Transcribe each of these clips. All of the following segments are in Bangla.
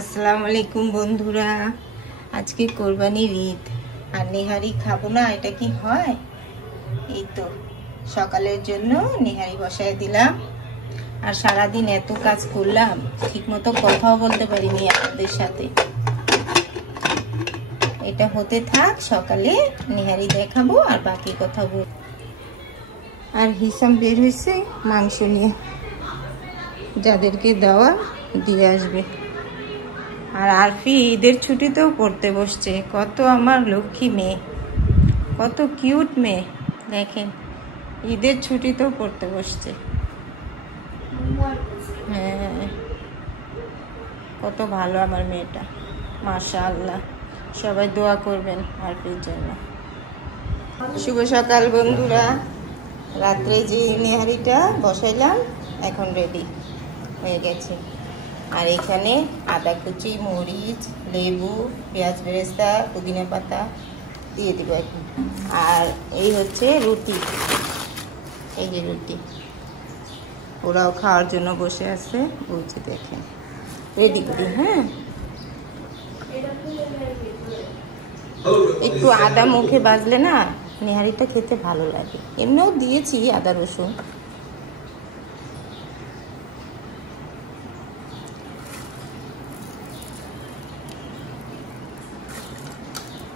আসসালামু আলাইকুম বন্ধুরা, আজকে কোরবানির ঈদ আর নিহারি খাবো না, এটা কি হয়? এই তো সকালের জন্য নিহারি বসায় দিলাম। আর সারাদিন এত কাজ করলাম, ঠিক মতো কথাও বলতে পারিনি আপনাদের সাথে। এটা হতে থাক, সকালে নিহারি দেখাবো আর বাকি কথা বল। আর হিসাম বের হয়েছে মাংস নিয়ে, যাদেরকে দেওয়া দিয়ে আসবে। আর আরফি ঈদের ছুটিতেও পড়তে বসছে। কত আমার লক্ষ্মী মেয়ে, কত কিউট মেয়ে, দেখেন ঈদের ছুটিতেও পড়তে বসছে। হ্যাঁ, কত ভালো আমার মেয়েটা, মাশাআল্লাহ। সবাই দোয়া করবেন আরফির জন্য। শুভ সকাল বন্ধুরা, রাত্রে যে নেহারিটা বসাইলাম এখন রেডি হয়ে গেছে। আর এখানে আদা কুচি, মরিচ, লেবু, পেঁয়াজ বেরেস্তা, পুদিনা পাতা দিয়ে দিব এখন। আর এই হচ্ছে রুটি, এই যে রুটি, ওরাও খাওয়ার জন্য বসে আছে, বলছে দেখেন রেডি করি। হ্যাঁ, একটু আদা মুখে বাজলে না নেহারিটা খেতে ভালো লাগে। এমনিও দিয়েছি আদা রসুন।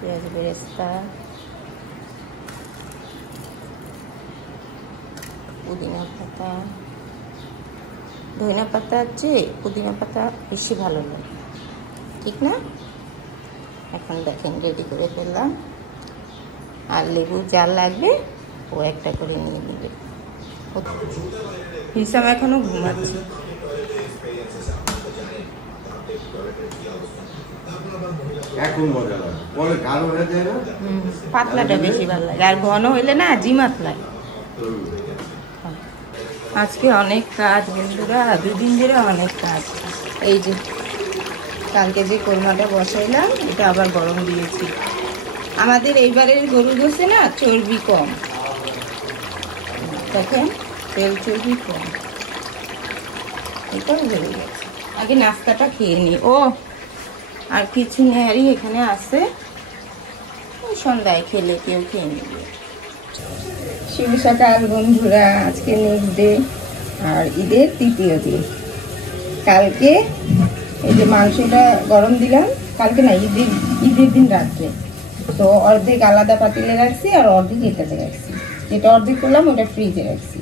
পেঁয়াজ বেরেস্তা, পুদিনা পাতা, ধনিয়া পাতা চেয়ে পুদিনা পাতা বেশি ভালো লাগে, ঠিক না? এখন দেখেন রেডি করে ফেললাম। আর লেবু যা লাগবে ও একটা করে নিয়ে নেবে। হিসাব এখনো ঘুমাচ্ছে। পাতলাটা বেশি ভালো লাগে, আর ঘন হইলে না জিমাত লাগে। আজকে অনেক কাজ বন্ধুরা, দুদিন ধরে অনেক কাজ। এই যে কালকে যে কোরমাটা বসাইলাম, এটা আবার গরম দিয়েছি। আমাদের এইবারের গরু গোশে না চর্বি কম, দেখেন তেল চর্বি কম। এটাও হয়ে গেছে। আগে নাস্তাটা খেয়ে নি। ও আর কিছু নেহারি এখানে আছে, সন্ধ্যায় খেলে কেউ খেয়ে নিবে। শুভ সকাল বন্ধুরা, আজকে নেক্সট ডে আর ঈদের তৃতীয় দিন। কালকে এই যে মাংসটা গরম দিলাম, কালকে না ঈদের দিন রাত্রে। তো অর্ধেক আলাদা পাতিলে রাখছি আর অর্ধেক এটাতে রাখছি। যেটা অর্ধেক করলাম ওটা ফ্রিজে রাখছি।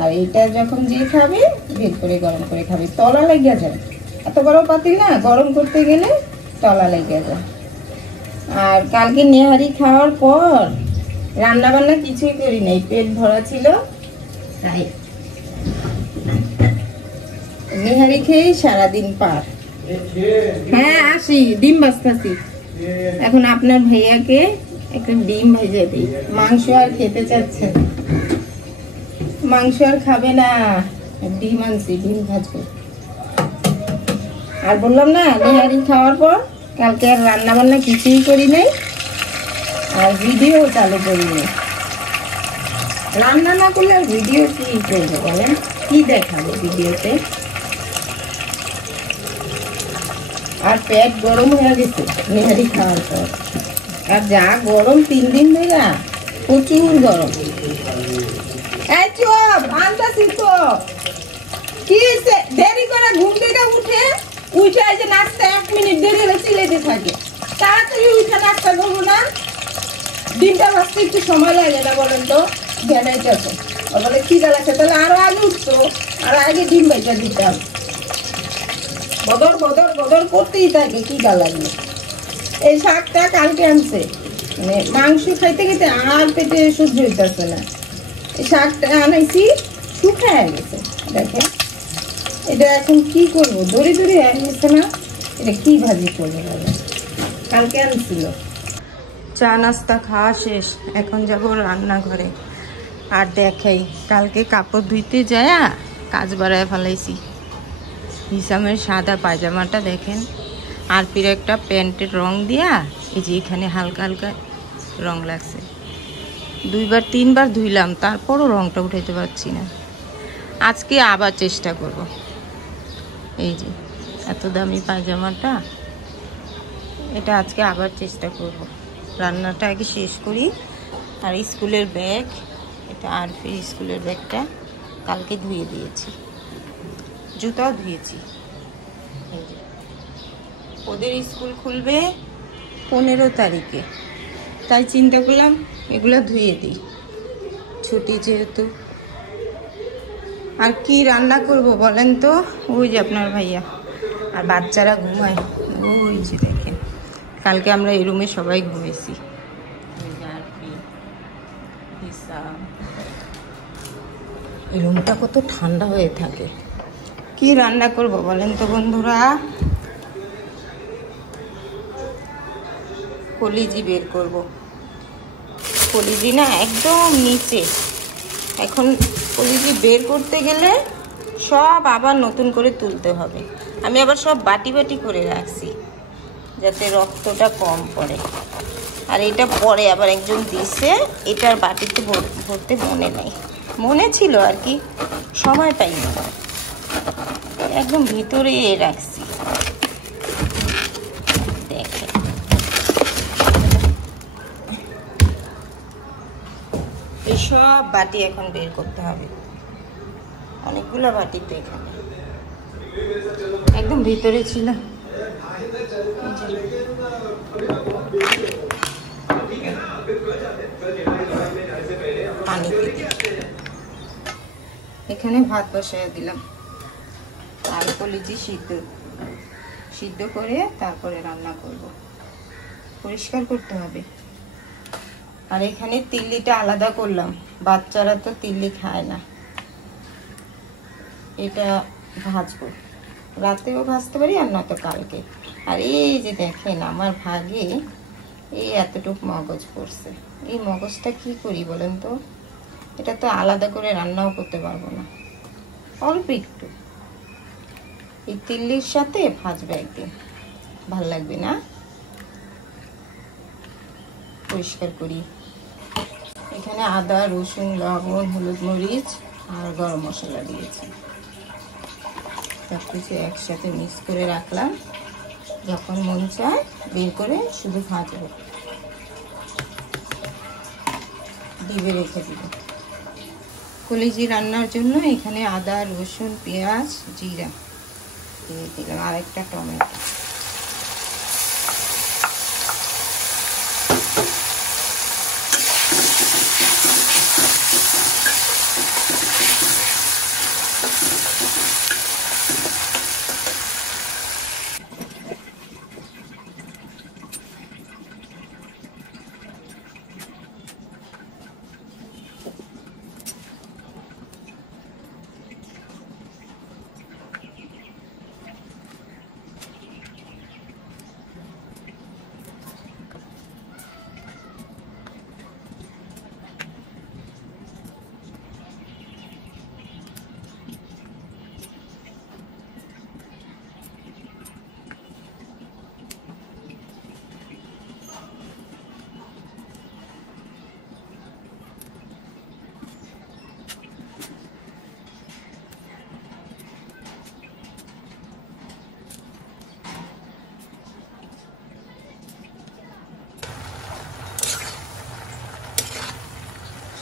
আর এটা যখন যে খাবে বের করে গরম করে খাবে, তলা লাগিয়া যায়। এত বড় পাতিল না, গরম করতে গেলে তলা লাগিয়া যায়। আর কালকে নেহারি খাওয়ার পর রান্না বান্না কিছুই করি নাই, পেট ভরা ছিল। তাই নেহারি খেয়ে সারাদিন পার। হ্যাঁ আসি, ডিম ভাজতেছি এখন। আপনার ভাইয়াকে একটা ডিম ভেজে দিই। মাংস আর খেতে চাচ্ছে, মাংস আর খাবে না, ডিম আনছি, ডিম ভাজবো। আর বললাম না নেহারি খাওয়ার পর কালকে আর রান্না বান্না কিছুই করি নাই, আর ভিডিও চালু করি নাই। রান্না না করলে ভিডিও কি করবো বলেন, কি দেখাবো ভিডিওতে? আর পেট গরম হয়ে গেছে নেহারি খাওয়ার পর। আর যা গরম 3 দিন ধরে, প্রচুর গরম। দেরি করে ঘুম থেকে উঠে যে নাস্তা 1 মিনিট দেরি হলে চিলেতে থাকে। তাড়াতাড়ি উঠে নাস্তা করবো না, ডিমটা ভাজতে একটু সময় লাগে না বলেন তো? ভেড়াইতেছে বলে খিদা লাগছে, তাহলে আরো আগে উঠতো, আর আগে ডিম ভাইটা দিতাম। বদর বদর বদর করতেই থাকে, খিদা লাগবে। এই শাকটা কালকে আনছে, মানে মাংস খাইতে খেতে আর পেটে সহ্য হইতেছে না। এই শাকটা আনাইছি, শুকায় গেছে। দেখেন এটা এখন কি করবো, দড়ি দড়ি হয়ে গেছে না, এটা কি ভাজি করবো বলে? কালকে আনছিল। চা নাস্তা খাওয়া শেষ, এখন যাব রান্নাঘরে। আর দেখাই কালকে কাপড় ধুইতে যায় কাজ বাড়ায় ফেলাইছি। হিসামের সাদা পায়জামাটা দেখেন, আর ফির একটা প্যান্টের রং দিয়া এই যে এখানে হালকা হালকা রং লাগছে। 2-3 বার ধুইলাম, তারপরও রংটা উঠাইতে পারছি না। আজকে আবার চেষ্টা করব। এই যে এত দামি পায়জামাটা, এটা আজকে আবার চেষ্টা করব। রান্নাটা আগে শেষ করি। আর স্কুলের ব্যাগ, এটা আরফির স্কুলের ব্যাগটা কালকে ধুয়ে দিয়েছি, জুতাও ধুয়েছি। এই যে ওদের স্কুল খুলবে 15 তারিখে, তাই চিন্তা করলাম এগুলো ধুয়ে দিই, ছুটি যেহেতু। আর কি রান্না করব বলেন তো? ওই যে আপনার ভাইয়া আর বাচ্চারা ঘুমায়, ওই যে দেখেন, কালকে আমরা এই রুমে সবাই ঘুমিয়েছি। এই রুমটা কত ঠান্ডা হয়ে থাকে। কি রান্না করব বলেন তো বন্ধুরা? কলিজি বের করব। কলিজি না একদম নিচে, এখন কলিজি বের করতে গেলে সব আবার নতুন করে তুলতে হবে। আমি আবার সব বাটি বাটি করে রাখছি যাতে রক্তটা কম পড়ে। আর এটা পরে আবার একজন দিছে, এটার বাটিতে ভরতে মনে নেই, মনে ছিল আর কি, সময় পাইনি, একদম ভিতরে রাখছি। দেখেন সব বাটি এখন বের করতে হবে, অনেকগুলো বাটি তো এখানে একদম ভিতরে ছিল। পানি এখানে ভাত বসায় দিলাম, আর কলিজি সিদ্ধ করে তারপরে রান্না করব। পরিষ্কার করতে হবে। আর এখানে তিল্লিটা আলাদা করলাম, বাচ্চারা তো তিল্লি খায় না। এটা ভাজবো, রাতেও ভাজতে পারি আর নয়তো কালকে। আর এই যে দেখেন আমার ভাগে এই এতটুকু মগজ পড়ছে, এই মগজটা কি করি বলেন তো? এটা তো আলাদা করে রান্নাও করতে পারবো না, অল্প একটু এই তিল্লির সাথে ভাজবে একদিন, ভাল লাগবে না? পরিষ্কার করি। এখানে আদা, রসুন, লবণ, হলুদ, মরিচ আর গরম মশলা দিয়েছি, সব কিছু একসাথে মিক্স করে রাখলাম। যখন মন চায় বের করে শুধু ভাজবো, ডিবে রেখে দিব। কলিজি রান্নার জন্য এখানে আদা, রসুন, পেঁয়াজ, জিরা দিয়ে দিলাম, আর একটা টমেটো।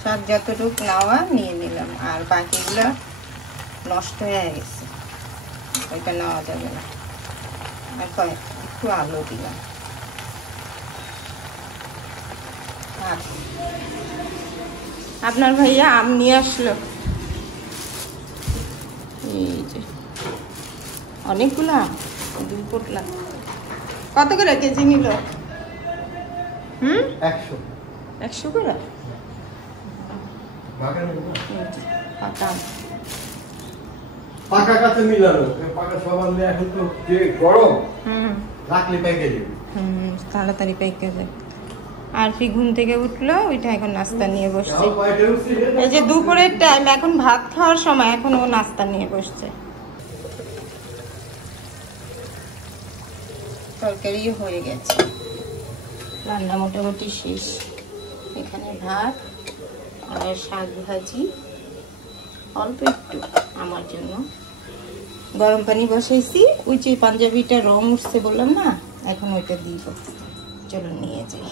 শাক যতটুকু নেওয়া নিয়ে নিলাম, আর বাকিগুলো নষ্ট হয়ে গেছে, ওইটা নেওয়া যাবে না। আর একটু আলু দিলাম। আপনার ভাইয়া আম নিয়ে আসলো, এই যে অনেকগুলো আম, 2 পোটলা। কত করে কেজি নিল? 100 করে। পাকা কাছে মিলানো, পাকা সব আনলে এখন তো যে গরম, রাখলে পেকে যাবে। তাড়াতাড়ি পেকে যায়। আরফি ঘুম থেকে উঠলো, ওইটা এখন নাস্তা নিয়ে বসছে। এই যে দুপুরের টাইম, এখন ভাত খাওয়ার সময়, এখন ও নাস্তা নিয়ে বসছে। তরকারিও হয়ে গেছে, রান্না মোটামুটি শেষ। এখানে ভাত আর শাক ভাজি, অল্প একটু আমার জন্য, গরম পানি বসাইছি, ওই যে পাঞ্জাবিটা রং উঠছে বললাম না, এখন ওইটা দিব। চলো নিয়ে যাই,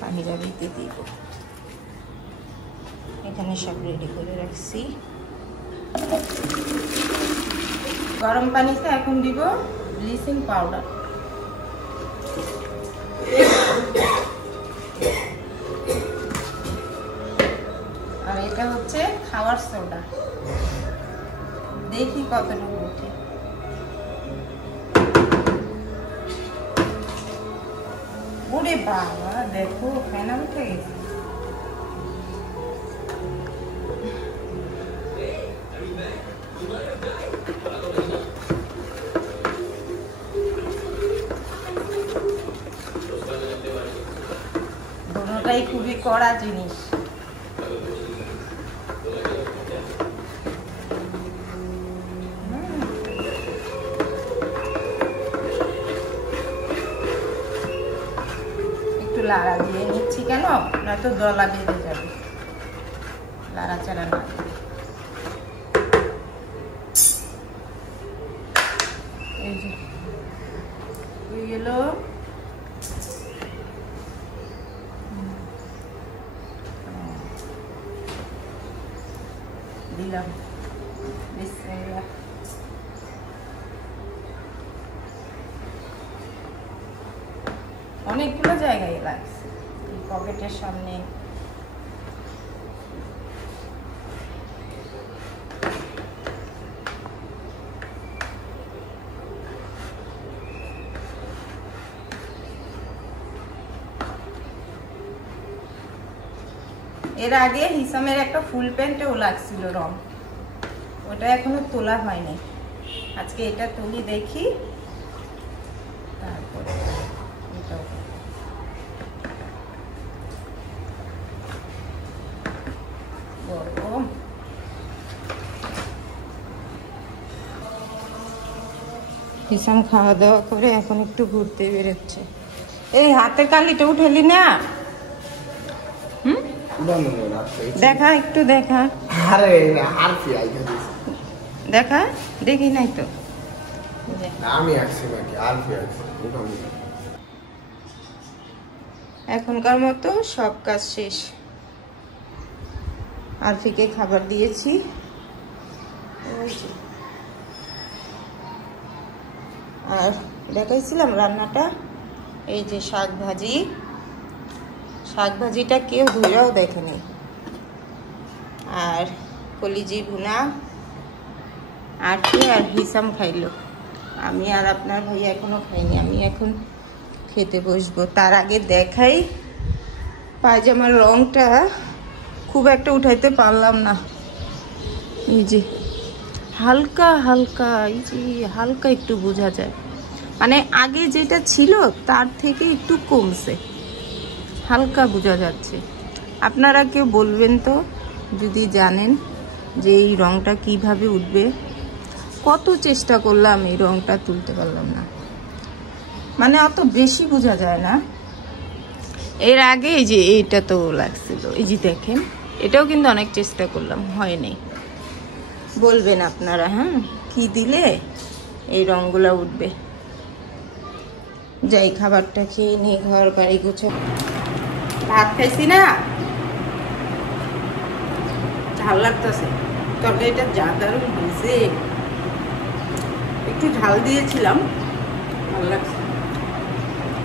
পাঞ্জাবিতে দিব। এখানে সব রেডি করে রাখছি। গরম পানিতে এখন দিব ব্লিচিং পাউডার। আর এটা হচ্ছে খাওয়ার সোডা, দেখি কতটুকু ওঠে। ওরে বাবা, দেখো ফেনা উঠে গেছে। দুটোটাই খুবই কড়া জিনিস। একটু লাড়া দিয়ে নিচ্ছি, কেন নয়তো দলা বেঁধে যাবে লাড়াচাড়া না। এই যে হয়ে গেল। দিলাম বিসমিল্লাহ। অনেকগুলো জায়গায় লাগছে, এই পকেটের সামনে। এর আগে হিসামের একটা ফুল প্যান্টেও লাগছিল রং, ওটা এখনো তোলা হয়নি। আজকে এটা তুলি দেখি, তারপরে এটাও। গরম। হিসাম খাওয়া দাওয়া করে এখন একটু ঘুরতে বেরোচ্ছে। এই হাতে কালিটা উঠেলি না? দেখা একটু দেখা, দেখা দেখি নাই তো। এখনকার মতো সব কাজ শেষ। আরফিকে খাবার দিয়েছি, আর দেখাইছিলাম রান্নাটা। এই যে শাক ভাজি, শাক ভাজিটা কেউ ধুইরাও দেখেনি। আর কলিজি ভুনা, আরফি আর হিসাম খাইলো, আমি আর আপনার ভাইয়া এখনো খাইনি। আমি এখন খেতে বসবো। তার আগে দেখাই, পায়জামার রংটা খুব একটা উঠাইতে পারলাম না। এই যে হালকা হালকা, এই যে হালকা একটু বোঝা যায়, মানে আগে যেটা ছিল তার থেকে একটু কমছে, হালকা বোঝা যাচ্ছে। আপনারা কেউ বলবেন তো যদি জানেন যে এই রংটা কিভাবে উঠবে। কত চেষ্টা করলাম, এই রংটা তুলতে পারলাম না, মানে অত বেশি বোঝা যায় না। এর আগে এই যে এইটা তো লাগছিল, এই যে দেখেন, এটাও কিন্তু অনেক চেষ্টা করলাম, হয়নি। বলবেন আপনারা, হ্যাঁ, কি দিলে এই রংগুলা উঠবে। যাই খাবারটা খেয়ে নিই, ঘর বাড়ি গুছো। ভাত খাইছি না, ঝাল লাগতেছে। তরকারিটা যা দারুণ হয়েছে, একটু ঝাল দিয়েছিলাম, ভালো লাগছে।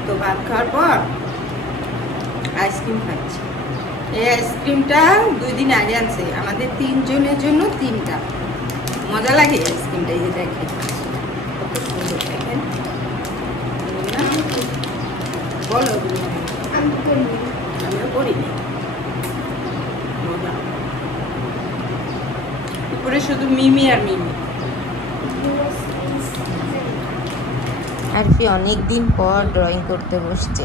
তো ভাত খাওয়ার পর আইসক্রিম খাচ্ছি। এই আইসক্রিমটা 2 দিন আগে আনছে, আমাদের 3 জনের জন্য 3টা। মজা লাগে আইসক্রিমটা, এই যে দেখেন কত সুন্দর, দেখেন। বলো, আমিও করিনি। মজা, উপরে শুধু মিমি আর মিমি। আরফি অনেকদিন পর ড্রয়িং করতে বসছে।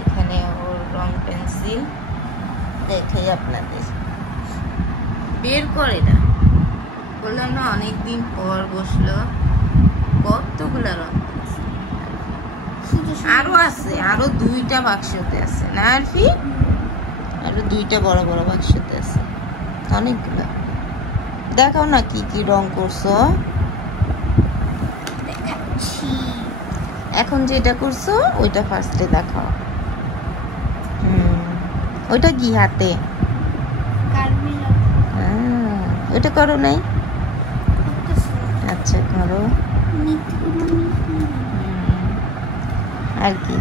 এখানে ওর রং পেন্সিল দেখে আপনাদের বের করে না, বললাম না অনেকদিন পর বসলো, কতগুলা রং পেন্সিল। আরো আছে, আরো 2টা বাক্সতে আছে না আরফি, আরো 2টা বড় বড় বাক্সতে আছে অনেকগুলো। দেখাও না কি কি রং করছো। এখন যেটা করছো ওইটা ফার্স্টে দেখাও। ওইটা কি হাতে? ওইটা করো নাই? আচ্ছা করো। আর কি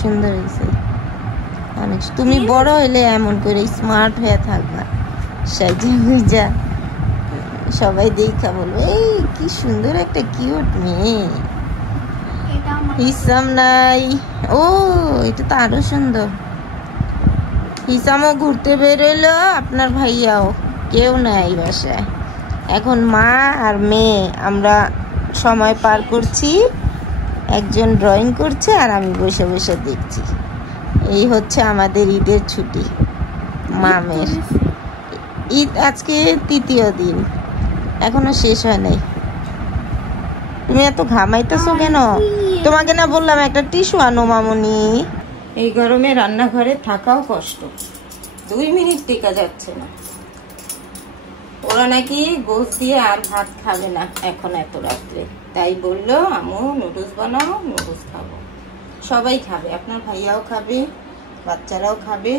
সুন্দর হয়েছে অনেক। তুমি বড় হইলে এমন করে স্মার্ট হয়ে থাকবা, সাজা গুজা সবাই দেখা বলবে এই কি সুন্দর একটা কিউট মেয়ে। হিসাম নাই, ও এটা তো আরো সুন্দর। হিসামও ঘুরতে বেরোলো, আপনার ভাইয়াও, কেউ নাই বাসায়। এখন মা আর মেয়ে আমরা সময় পার করছি, একজন ড্রয়িং করছে আর আমি বসে বসে দেখছি। এই হচ্ছে আমাদের ঈদের ছুটি মামের। ঈদ আজকে 3য় দিন, এখনো শেষ হয় নাই। তুমি এত ঘামাইতেছো কেন? তোমাকে না বললাম একটা টিস্যু আনো মামুনি। এই গরমে রান্নাঘরে থাকাও কষ্ট, 2 মিনিট টেকা যাচ্ছে না। ওরা নাকি গোশ দিয়ে আর ভাত খাবে না এখন এত রাত্রে, তাই বললো আমু নুডলস বানাও, নুডলস খাবো। সবাই খাবে, আপনার ভাইয়াও খাবে, বাচ্চারাও খাবে।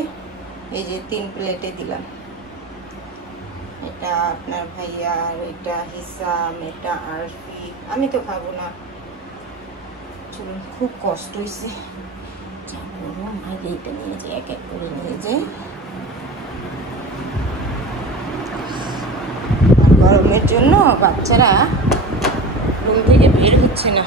এই যে 3 প্লেটে দিলাম, এটা আপনার ভাইয়ার, এটা হিসাম, এটা আরফি। আমি তো খাবো না। চলুন, খুব কষ্ট হয়েছে। এইটা নিয়ে যে এক এক করে নিয়ে যে গরমের জন্য বাচ্চারা রুম থেকে বের হচ্ছে না।